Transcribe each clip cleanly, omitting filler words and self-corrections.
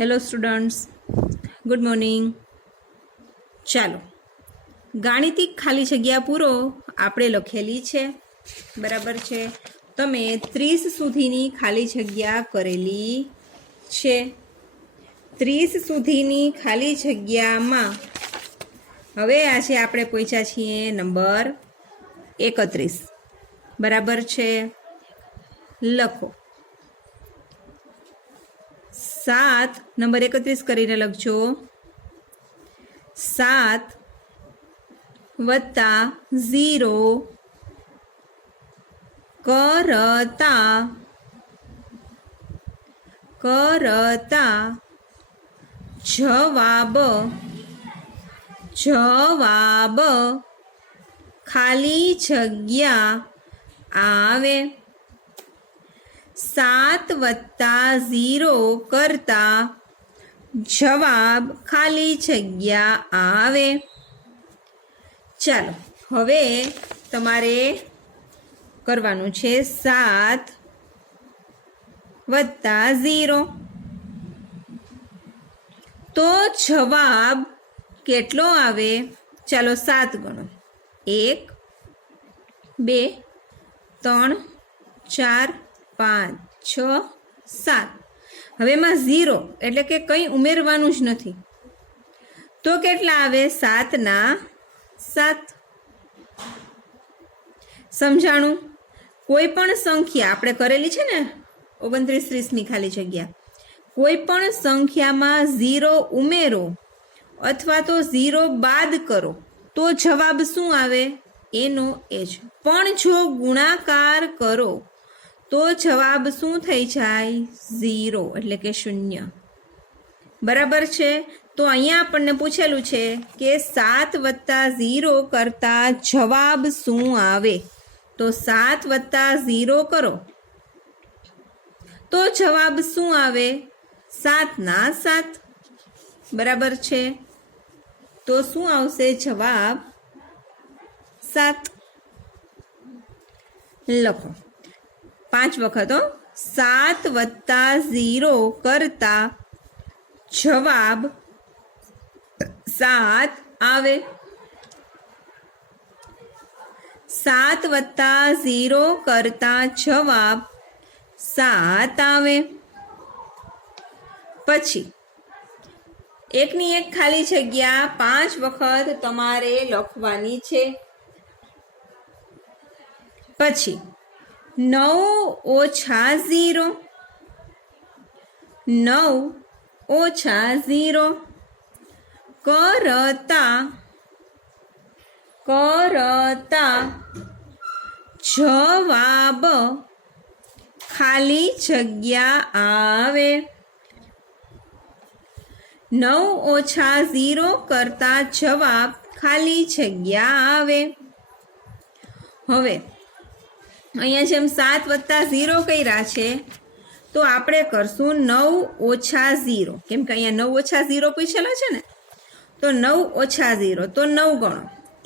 Hello students, good morning. ચાલો, ગાણિતિક ખાલી જગ્યા પૂરો આપણે લખેલી છે, બરાબર છે. તમે 30 સુધીની ખાલી જગ્યા કરેલી છે. 30 સુધીની ખાલી જગ્યામાં હવે આજે આપણે પહોંચ્યા છીએ નંબર 31, બરાબર છે. લખો 7 નંબર 31 કરીને લખજો. 7 વત્તા 0 કરતા જવાબ ખાલી જગ્યા આવે. 7 વત્તા 0 કરતા જવાબ ખાલી જગ્યા આવે. ચાલો, હવે તમારે કરવાનું છે 7 વત્તા 0. તો જવાબ કેટલો આવે? ચાલો 7 ગણો. 1 2 3 4 5 6 7. હવે એમાં 0 એટલે કે કંઈ ઉમેરવાનું જ નથી. તો કેટલા આવે? 7 ના 7. સમજાણું? કોઈ પણ સંખ્યા આપણે કરેલી છે ને 29 30ની ખાલી જગ્યા, કોઈ પણ સંખ્યામાં 0 ઉમેરો અથવા તો 0 બાદ કરો તો જવાબ શું આવે? એનો એ જ. પણ જો ગુણાકાર કરો તો જવાબ શું થઈ જાય? 0 એટલે કે 0. બરાબર છે. તો અહીંયા આપણને પૂછેલું છે કે 7 વત્તા 0 કરતા જવાબ શું આવે? તો 7 વત્તા 0 કરો તો જવાબ શું આવે? 7 ના 7. બરાબર છે. તો શું આવશે જવાબ? 7. લખો 5 વખત. 7 વત્તા 0 કરતા જવાબ 7 આવે. 7 વત્તા 0 કરતા જવાબ 7 આવે. પછી એકની એક ખાલી જગ્યા 5 વખત તમારે લખવાની છે. પછી 9 ઓછા 0, 9 ઓછા 0 કરતા જવાબ ખાલી જગ્યા આવે. 9 ઓછા 0 કરતા જવાબ ખાલી જગ્યા આવે. હવે અહીંયા જેમ 7 વત્તા 0 કર્યા છે તો આપણે કરશું 9 ઓછા 0, કેમ કે અહીંયા 9 ઓછા 0 પૂછેલા છે ને. તો 9 ઓછા 0 તો 9 ગણો.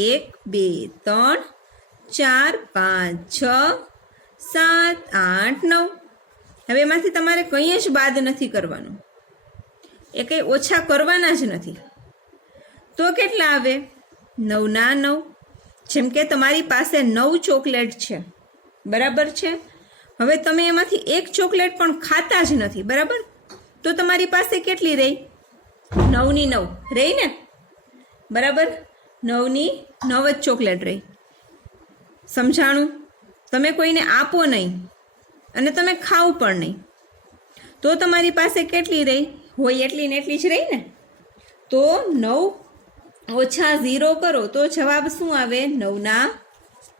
1 2 3 4 5 6 7 8 9. હવે એમાંથી તમારે કંઈ જ બાદ નથી કરવાનું, એ કંઈ ઓછા કરવાના જ નથી. તો કેટલા આવે? 9 ના 9. જેમ કે તમારી પાસે 9 ચોકલેટ છે, બરાબર છે. હવે તમે એમાંથી એક ચોકલેટ પણ ખાતા જ નથી, બરાબર. તો તમારી પાસે કેટલી રહી? 9 ની 9 રહી ને, બરાબર. 9 ની 9 જ ચોકલેટ રહી. સમજાણું? તમે કોઈને આપો નહીં અને તમે ખાવ પણ નહીં, તો તમારી પાસે કેટલી રહી? હોય એટલી ને એટલી જ રહી ને. તો 9 ઓછા 0 કરો તો જવાબ શું આવે? 9 ના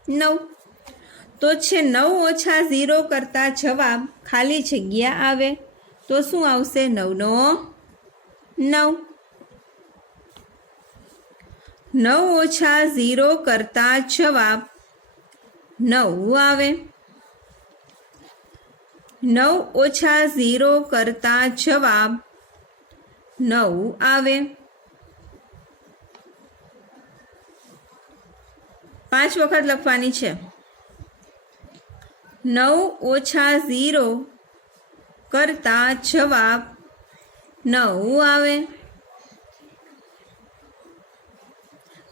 9. તો છે 9 ઓછા 0 કરતા જવાબ ખાલી જગ્યા આવે. તો શું આવશે? 9 નો 9. 9 ઓછા 0 કરતા જવાબ 9 આવે. 9 ઓછા 0 કરતા જવાબ 9 આવે. 5 વખત લખવાની છે. 9 ઓછા 0 કરતા જવાબ 9 આવે।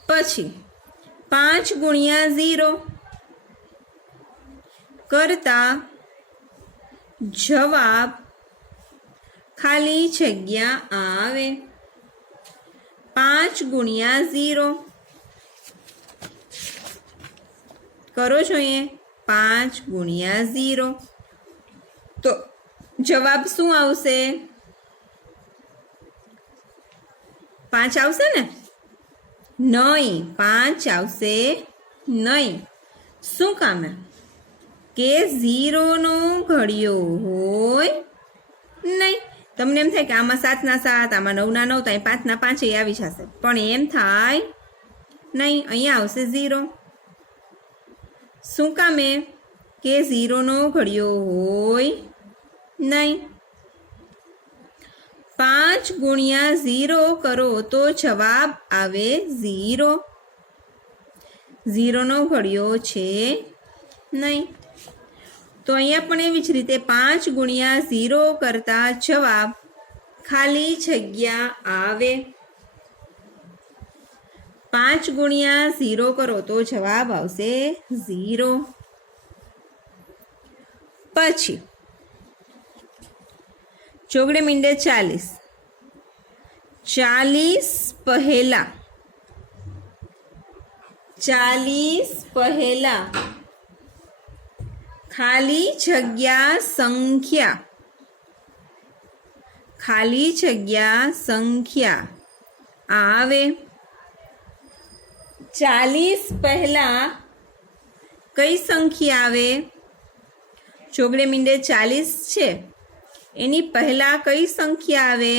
પછી 5 ગુણ્યા 0 કરતા જવાબ ખાલી જગ્યા આવે। 5 ગુણ્યા 0 કરો જોઈએ, 5 ગુણ્યા 0 તો જવાબ શું આવશે? 5 આવશે ને? નહીં, 5 આવશે નહીં। શું કામ? કે 0નો ઘડિયો હોય નહીં। તમને એમ થાય કે આમાં 7 ના 7, આમાં 9 ના 9, તો અહીં 5 ના 5 આવી જશે, પણ એમ થાય નહીં, અહીંયા આવશે 0। શું કામે? કે 0નો ઘડિયો હોય નહીં। 5 ગુણ્યા 0 કરો તો જવાબ આવે 0। 0નો ઘડિયો છે નહીં, તો અહીંયા પણ એવી જ રીતે 5 ગુણ્યા 0 કરતા જવાબ ખાલી જગ્યા આવે। 5 ગુણ્યા 0 કરો તો જવાબ આવશે 0। પછી ચોગડે મીંડે 40, 40 પહેલા ખાલી જગ્યા સંખ્યા આવે। 40 પહેલા કઈ સંખ્યા આવે? ચોગડે મીંડે 40 છે, એની પહેલા કઈ સંખ્યા આવે?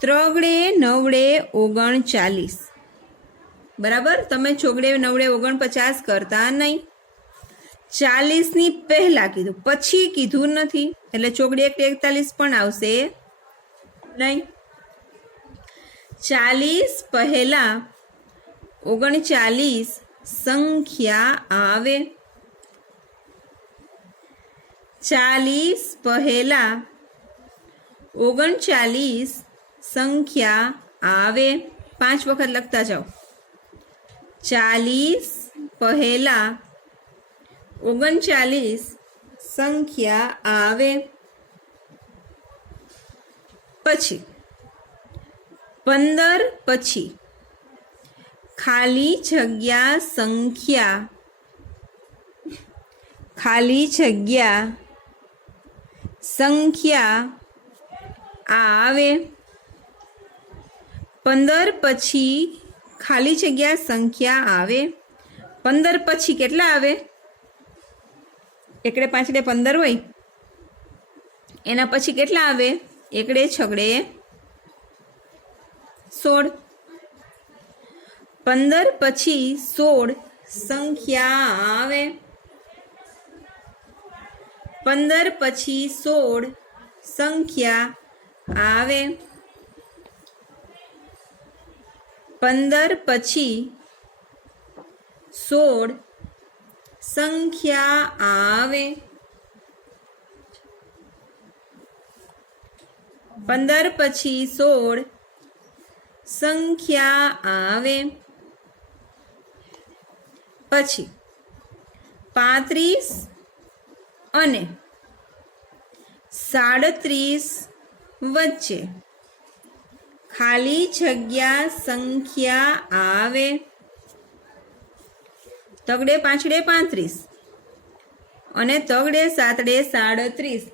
ત્રગડે નવડે 39। બરાબર, તમે ચોગડે નવડે 49 કરતા નહીં। 40ની પહેલા કીધું, પછી કીધું નથી, એટલે ચોગડે 41 પણ આવશે નહીં। 40 પહેલા 39 સંખ્યા આવે। 40 પહેલા 39 સંખ્યા આવે। 5 વખત લખતા જાઓ। 40 પહેલા 39 સંખ્યા આવે। પછી 15 પછી ખાલી જગ્યા સંખ્યા આવે। 15 પછી ખાલી જગ્યા સંખ્યા આવે। 15 પછી કેટલા આવે? એકડે પાંચડે 15 હોય, એના પછી કેટલા આવે? એકડે છગડે 16। 15 પછી 16 સંખ્યા આવે। 15 પછી 16 સંખ્યા આવે। 15 પછી 16 સંખ્યા આવે। 15 પછી 16 સંખ્યા આવે। પછી 35 અને 37 વચ્ચે ખાલી જગ્યા સંખ્યા આવે। તગડે પાંચડે 35 અને તગડે સાતડે 37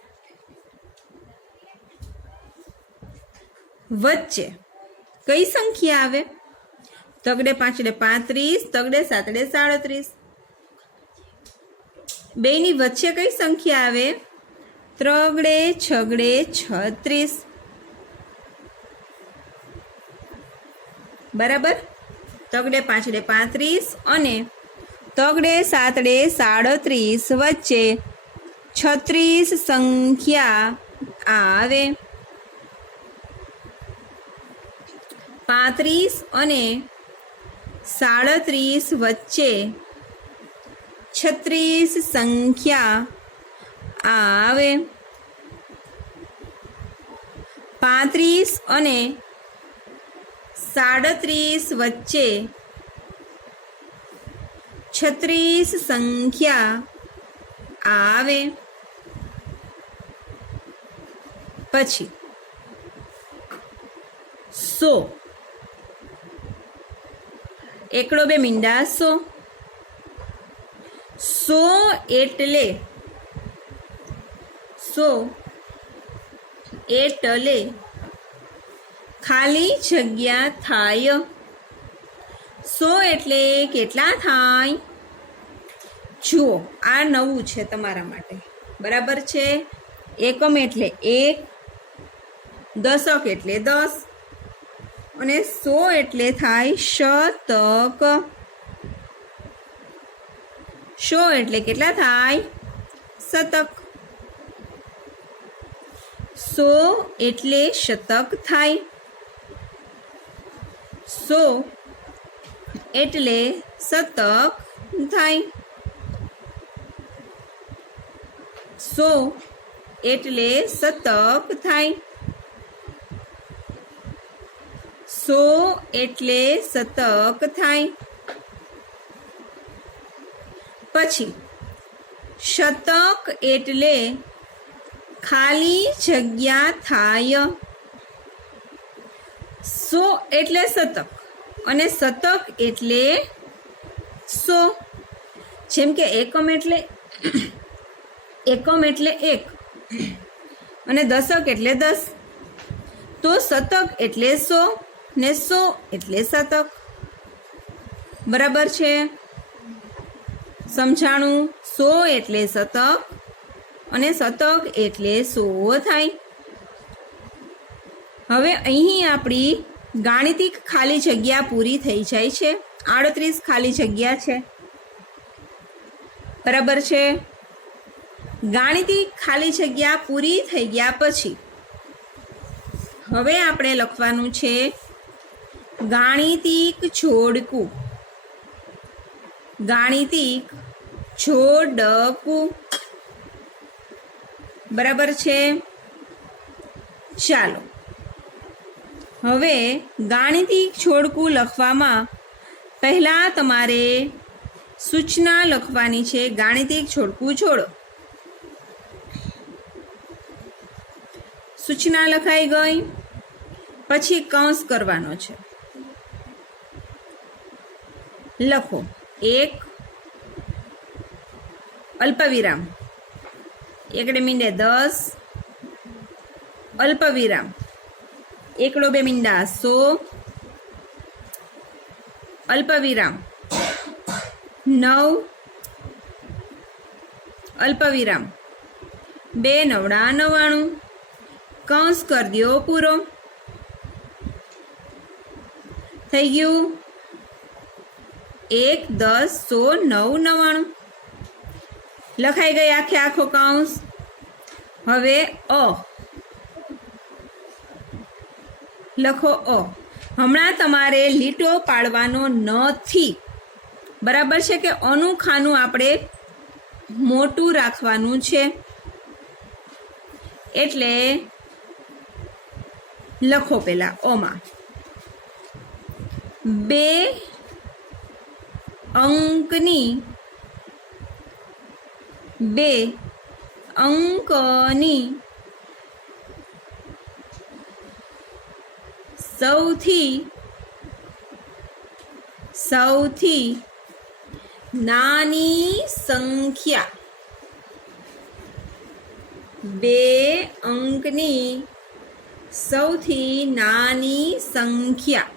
વચ્ચે કઈ સંખ્યા આવે? તગડે પાંચડે 35, તગડે સાતડે 37। બેની વચ્ચે કઈ સંખ્યા આવે? ત્રગડે છગડે 36। બરાબર, તગડે પાંચડે 35 અને તગડે સાતડે 37 વચ્ચે 36 સંખ્યા આવે। 35 અને 37 વચ્ચે 36 સંખ્યા આવે। 35 અને 37 વચ્ચે 36 સંખ્યા આવે. પછી 100 એકડો બે મીંડા 100. 100 એટલે ખાલી જગ્યા થાય. 100 એટલે કેટલા થાય? જુઓ, આ નવું છે તમારા માટે, બરાબર છે. એકમ એટલે 1, દશક એટલે 10 અને 100 એટલે થાય શતક. 100 એટલે કેટલા થાય? શતક. 100 એટલે શતક થાય. 100 એટલે શતક થાય. 100 એટલે શતક થાય. 100 એટલે શતક થાય. પછી શતક એટલે ખાલી જગ્યા થાય. 100 એટલે શતક અને શતક એટલે 100. જેમ કે એકમ એટલે 1 અને દશક એટલે 10, તો શતક એટલે 100 ને 100 એટલે શતક. બરાબર છે? સમજાણું? 100 એટલે શતક અને શતક એટલે 100 થાય. હવે અહીં આપણી ગાણિતિક ખાલી જગ્યા પૂરી થઈ જાય છે. 38 ખાલી જગ્યા છે. બરાબર છે? ગાણિતિક ખાલી જગ્યા પૂરી થઈ ગયા પછી હવે આપણે લખવાનું છે ગાણિતિક જોડકું. ગાણિતિક જોડકું. બરાબર છે? ચાલો હવે ગાણિતિક જોડકું લખવામાં પહેલાં તમારે સૂચના લખવાની છે. ગાણિતિક જોડકું જોડો. સૂચના લખાઈ ગઈ. પછી કૌંસ કરવાનો છે. લખો 1 અલ્પવિરામ એકડે મીંડે 10 અલ્પવિરામ એકડો બે મીંડા 100 અલ્પવિરામ 9 અલ્પવિરામ 2 નવડા 99 કૌંસ કરી દો પૂરો. થઈ ગયું? 1 10 100 9 99 લખાઈ ગઈ આખે આખો કૌંસ. હવે લખો અ. હમણાં તમારે લીટો પાડવાનો નથી. બરાબર છે કે અનું ખાનું આપણે મોટું રાખવાનું છે. એટલે લખો પેલા ઓમાં 2 અંકની 2 અંકની સૌથી નાની સંખ્યા. 2 અંકની સૌથી નાની સંખ્યા.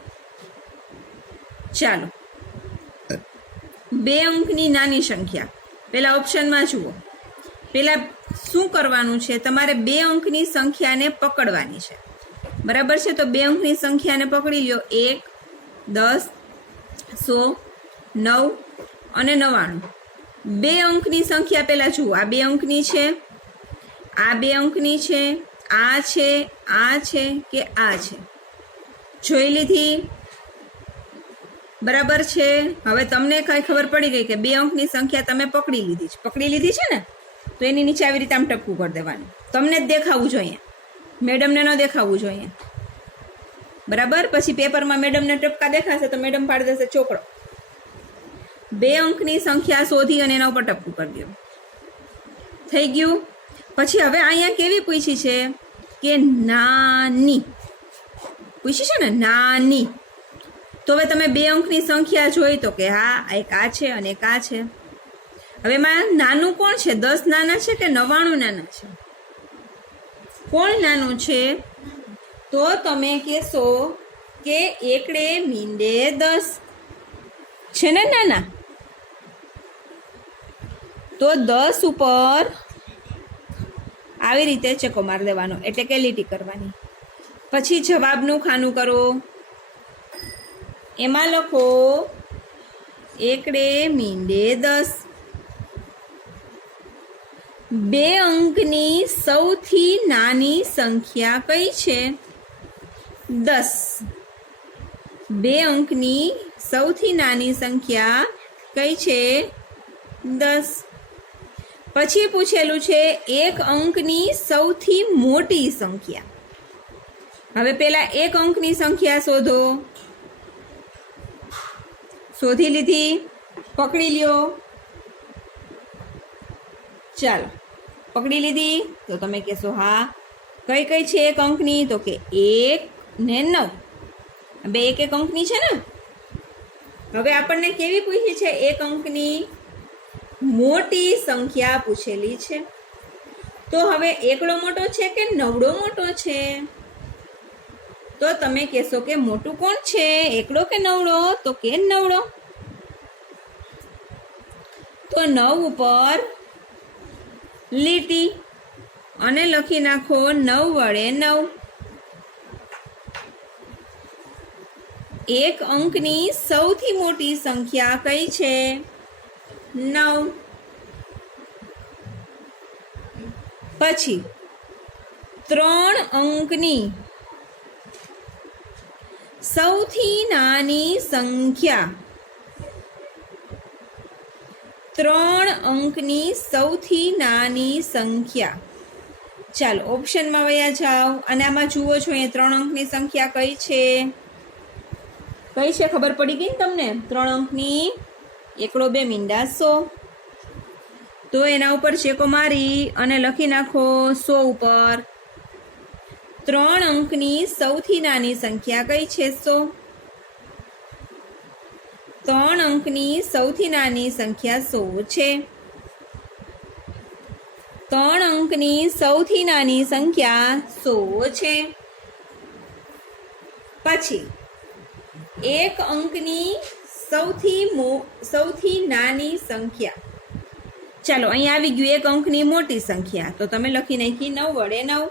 ચાલો 2 અંકની નાની સંખ્યા. પહેલા ઓપ્શનમાં જુઓ. પહેલા શું કરવાનું છે? તમારે 2 અંકની સંખ્યાને પકડવાની છે. બરાબર છે? તો 2 અંકની સંખ્યાને પકડી લ્યો. 1 10 100 9 અને 99. 2 અંકની સંખ્યા પહેલા જુઓ. આ 2 અંકની છે, આ 2 અંકની છે, આ છે, આ છે કે આ છે? જોઈ લીધી? બરાબર છે? હવે તમને કઈ ખબર પડી ગઈ કે 2 અંકની સંખ્યા તમે પકડી લીધી છે. પકડી લીધી છે ને? તો એની નીચે આવી રીતે આમ ટપકું કરી દેવાનું. તમને જ દેખાવું જોઈએ. મેડમને ન દેખાવું જોઈએ, બરાબર. પછી પેપરમાં મેડમને ટપકા દેખાશે તો મેડમ પાડી દેશે ચોકડો. 2 અંકની સંખ્યા શોધી અને એના ઉપર ટપકું કરી દો. થઈ ગયું. પછી હવે અહીંયા કેવી પૂછી છે કે નાની પૂછી છે ને, નાની. તો હવે તમે 2 અંકની સંખ્યા જોઈ તો કે હા એક આ છે અને એક આ છે. હવે એમાં નાનું કોણ છે? 10 નાના છે કે 99 નાના છે? કોણ નાનું છે? તો તમે કહેશો કે એકડે મીંડે 10 છે ને નાના. તો 10 ઉપર આવી રીતે ચક્કો મારી દેવાનો, એટલે કે લીટી કરવાની. પછી જવાબનું ખાનું કરો, એમાં લખો એકડે મીંડે 10. 2 અંકની સૌથી નાની સંખ્યા કઈ છે? 10. 2 અંકની સૌથી નાની સંખ્યા કઈ છે? 10. પછી પૂછેલું છે 1 અંકની સૌથી મોટી સંખ્યા. હવે પેલા 1 અંકની સંખ્યા શોધો. શોધી લીધી? પકડી લ્યો. ચાલો, પકડી લીધી? તો તમે કહેશો હા. કઈ કઈ છે 1 અંકની? તો કે 1 ને 9. બે 1 અંકની છે ને. હવે આપણને કેવી પૂછી છે? 1 અંકની મોટી સંખ્યા પૂછેલી છે. તો હવે એકડો મોટો છે કે નવડો મોટો છે? તો તમે કહેશો કે મોટું કોણ છે, એકડો કે નવડો? તો કે નવડો. તો 9 ઉપર લીટી અને લખી નાખો 9 વડે 9. 1 અંકની સૌથી મોટી સંખ્યા કઈ છે? 9. પછી 3 અંકની સૌથી નાની સંખ્યા. 3 અંકની સૌથી નાની સંખ્યા. ચાલો ઓપ્શનમાં વયા જાઓ અને આમાં જુઓ છો અહીંયા 3 અંકની સંખ્યા કઈ છે? કઈ છે ખબર પડી ગઈ ને તમને? 3 અંકની એકડો 2 મીંડા 100. તો એના ઉપર ચેકો મારી અને લખી નાખો 100 ઉપર 3 અંકની સૌથી નાની સંખ્યા કઈ છે? 100. 3 અંકની સૌથી નાની સંખ્યા 100 છે. 3 અંકની સૌથી નાની સંખ્યા 100 છે. પછી 1 અંકની સૌથી નાની સંખ્યા. ચાલો અહીંયા આવી ગયું 1 અંકની મોટી સંખ્યા, તો તમે લખી નાખી 9 વડે 9.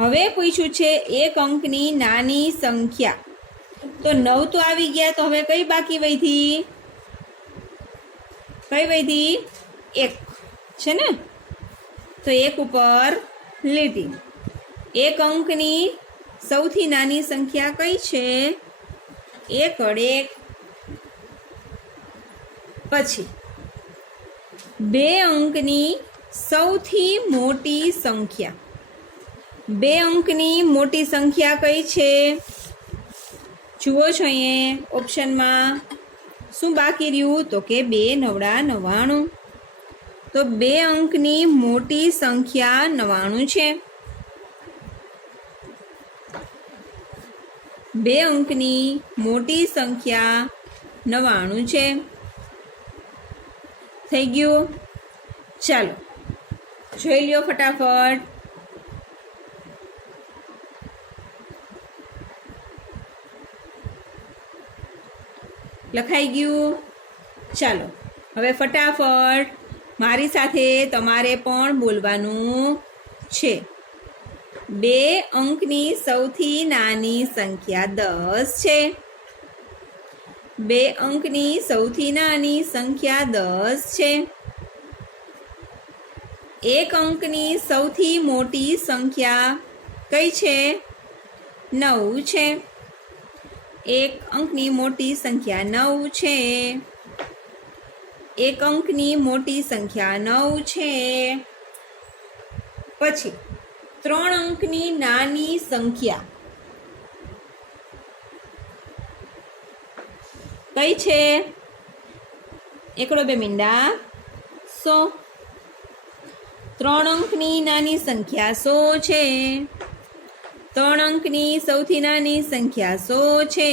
હવે પૂછ્યું છે 1 અંકની નાની સંખ્યા. તો 9 તો આવી ગયા, તો હવે કઈ બાકી વધી? કઈ વધી? 1 છે ને. તો 1 ઉપર લીટી. 1 અંકની સૌથી નાની સંખ્યા કઈ છે? 1 વડે 1. પછી 2 અંકની સૌથી મોટી સંખ્યા. 2 અંકની મોટી સંખ્યા કઈ છે? જુઓ છો અહીંયા ઓપ્શનમાં શું બાકી રહ્યું? તો કે 2 નવડા 99. તો 2 અંકની મોટી સંખ્યા 99 છે. 2 અંકની મોટી સંખ્યા 99 છે. થઈ ગયું? ચાલો જોઈ લ્યો ફટાફટ. લખાઈ ગયું? ચાલો હવે ફટાફટ મારી સાથે તમારે પણ બોલવાનું છે. 2 અંકની સૌથી નાની સંખ્યા 10 છે. 2 અંકની સૌથી નાની સંખ્યા 10 છે. 1 અંકની સૌથી મોટી સંખ્યા કઈ છે? 9 છે. 1 અંકની મોટી સંખ્યા 9 છે. 1 અંકની મોટી સંખ્યા 9 છે. પછી 3 અંકની નાની સંખ્યા કઈ છે? એકડો બે મીંડા 100. 3 અંકની નાની સંખ્યા 100 છે. 3 અંકની સૌથી નાની સંખ્યા 100 છે.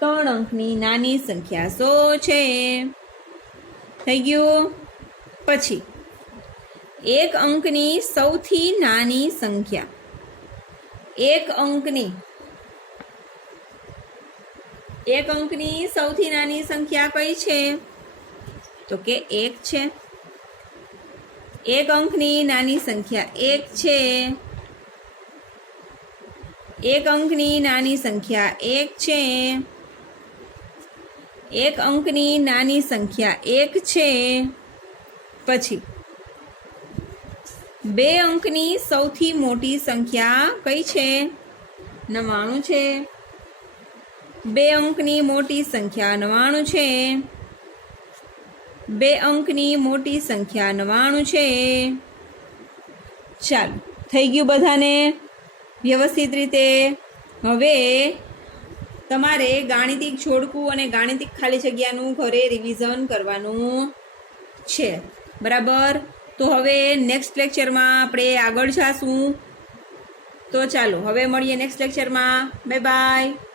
3 અંકની નાની સંખ્યા 100 છે. થઈ ગયું. પછી 1 અંકની સૌથી નાની સંખ્યા 1 અંકની સૌથી નાની સંખ્યા કઈ છે? તો કે 1 છે. 1 અંકની નાની સંખ્યા 1 છે. 1 અંકની નાની સંખ્યા 1 છે. 1 અંકની નાની સંખ્યા 1 છે. પછી 2 અંકની સૌથી મોટી સંખ્યા કઈ છે? 99 છે. 2 અંકની મોટી સંખ્યા 99 છે. 2 અંકની મોટી સંખ્યા 99 છે. ચાલો, થઈ ગયું બધાને વ્યવસ્થિત રીતે. હવે તમારે ગાણિતિક જોડકું અને ગાણિતિક ખાલી જગ્યાનું ઘરે રિવિઝન કરવાનું છે, બરાબર? તો હવે નેક્સ્ટ લેક્ચરમાં આપણે આગળ જાશું. તો ચાલો હવે મળીએ નેક્સ્ટ લેક્ચરમાં. Bye bye.